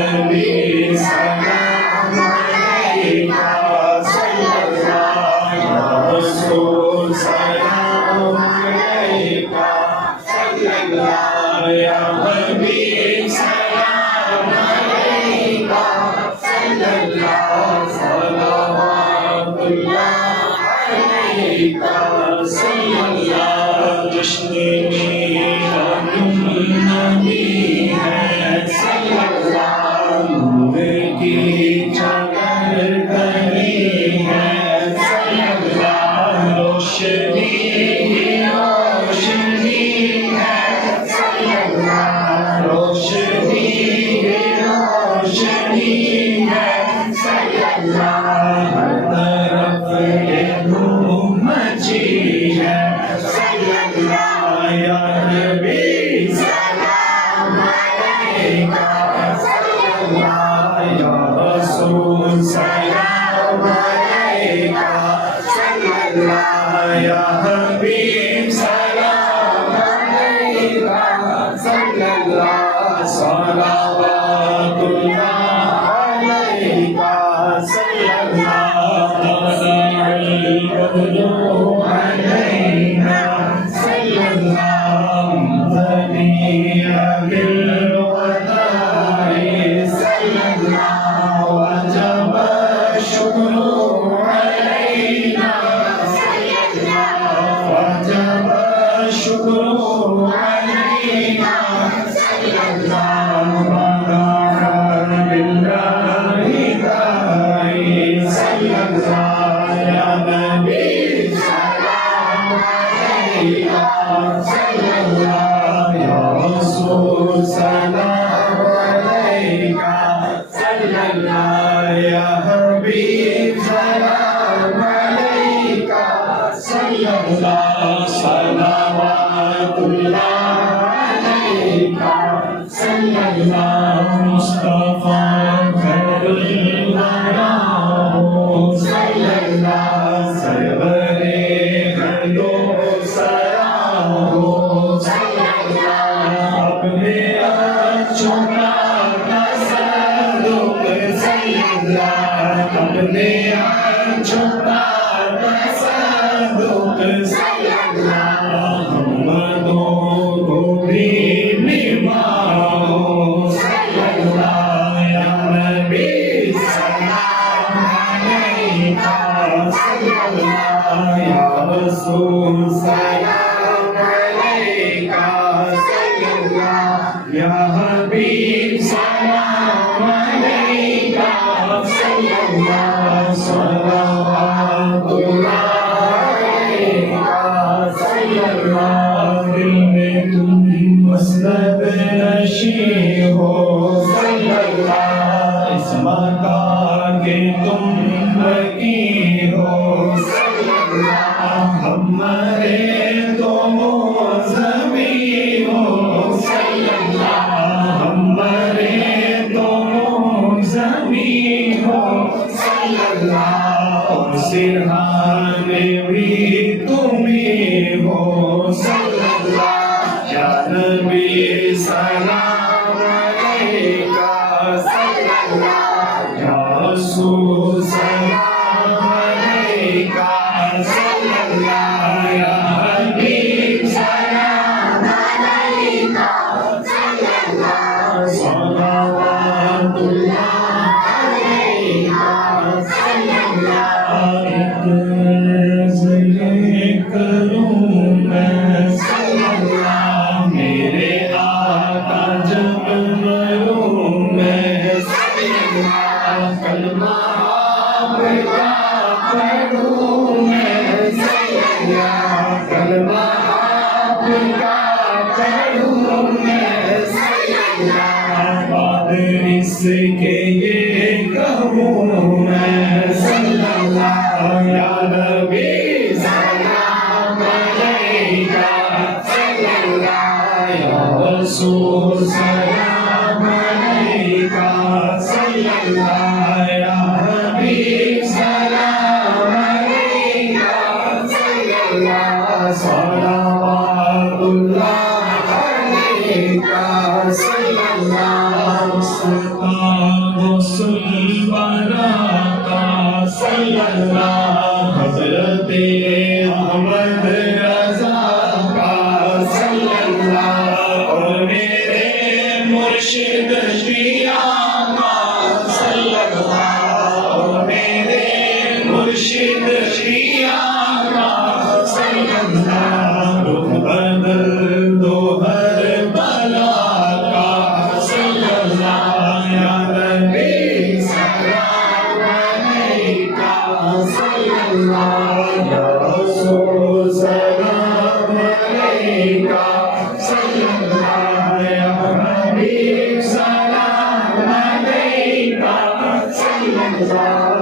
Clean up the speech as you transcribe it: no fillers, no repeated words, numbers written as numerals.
नबी सलाम अलैका सल्लल्लाहु या रसूल सलाम अलैका सल्लल्लाहु या हबीब सलाम अलैका सल्लल्लाहु सलावतुल्लाह अलैका सल्लल्लाहु जश्न नबी है सल्लल्लाहु नूर की चादर बनी है सल्लल्लाहु रोशनी रोशनी है सल्लल्लाहु रोशनी रोशनी है सल्लल्लाहु हर तरफ ये धूम मची है सल्लल्लाहु या नबी सलाम अलैका सल्लल्लाहु या रसूल सलाम अलैका सल्लल्लाहु या हबीब सलाम अलैका सल्लल्लाहु सलावतुल्लाह अलैका सल्लल्लाहु अलैना सल्लल्लाहु ज़निया बिलवदाई सल्लल्लाहु वजब शुक्रू अलैना सल्लल्लाहु वजब शुक्रू अलैना सल्लल्लाहु मग़फ़िर बिल्लाहि दाई सल्लल्लाहु या नबी सलाम अलैका सल्लल्लाहु या रसूल सलाम अलैका सल्लल्लाहु या हबीब सलाम अलैका सल्लल्लाहु सलावतुल्लाह अलैका सल्लल्लाहु मुस्तफा खैरुल वरा सल्लल्लाहु सरवरे हदो सलाम सल्लल्लाहु अपने आँचों का तसल्लुक सल्लल्लाहु अपने आँचों का तसल्लुक सल्लल्लाहु हमदों को भी निभाओ सल्लल्लाहु या नबी सलाम अलैका सल्लल्लाहु या रसूल सलाम अलैका सल्लल्लाहु या हबीब सलाम अलैका सल्लल्लाहु सलावतुल्लाह अलैका सल्लल्लाहु दिल में तुम मसलब नशी हो सल्लल्लाहु इस मकान के तुम बकी हो सल्लल्लाहु हमारे तो ज़मी हो सल्लल्लाहु हमारे तो ज़मी हो सल्लल्लाहु सिरहाने भी तुम्ही हो सल्लल्लाहु या नबी सलाम अलैका सल्लल्लाहु या रसूल सलाम अलैका सल्लल्लाहु या हबीब सलाम अलैका सल्लल्लाहु सलावतुल्लाह अलैका सल्लल्लाहु करूं मैं सल्लल्लाहु मेरे आका जब मरूं मैं सल्लल्लाहु कलमा आपका पढ़ूं मैं सल्लल्लाहु कलमा आपका पढ़ूं मैं सल्लल्लाहु बाद इसके ये कहूं मैं सल्लल्लाहु या नबी सलाम अलैका सल्लल्लाहु या रसूल सलाम अलैका सल्लल्लाहु या हबीब सलाम अलैका सल्लल्लाहु सलावतुल्लाह अलैका सल्लल्लाहु अल्लाह हज़रत अहमद रज़ा का सल्लल्लाहु और मेरे मुर्शिद पिया का सल्लल्लाहु और मेरे मुर्शिद पिया का सल्लल्लाहु रुख बदल दो हर बला का सल्लल्लाहु या नबी सलाम अलैका सल्लल्लाहु या रसूल सलाम अलैका सल्लल्लाहु या हबीब सलाम अलैका सल्लल्लाहु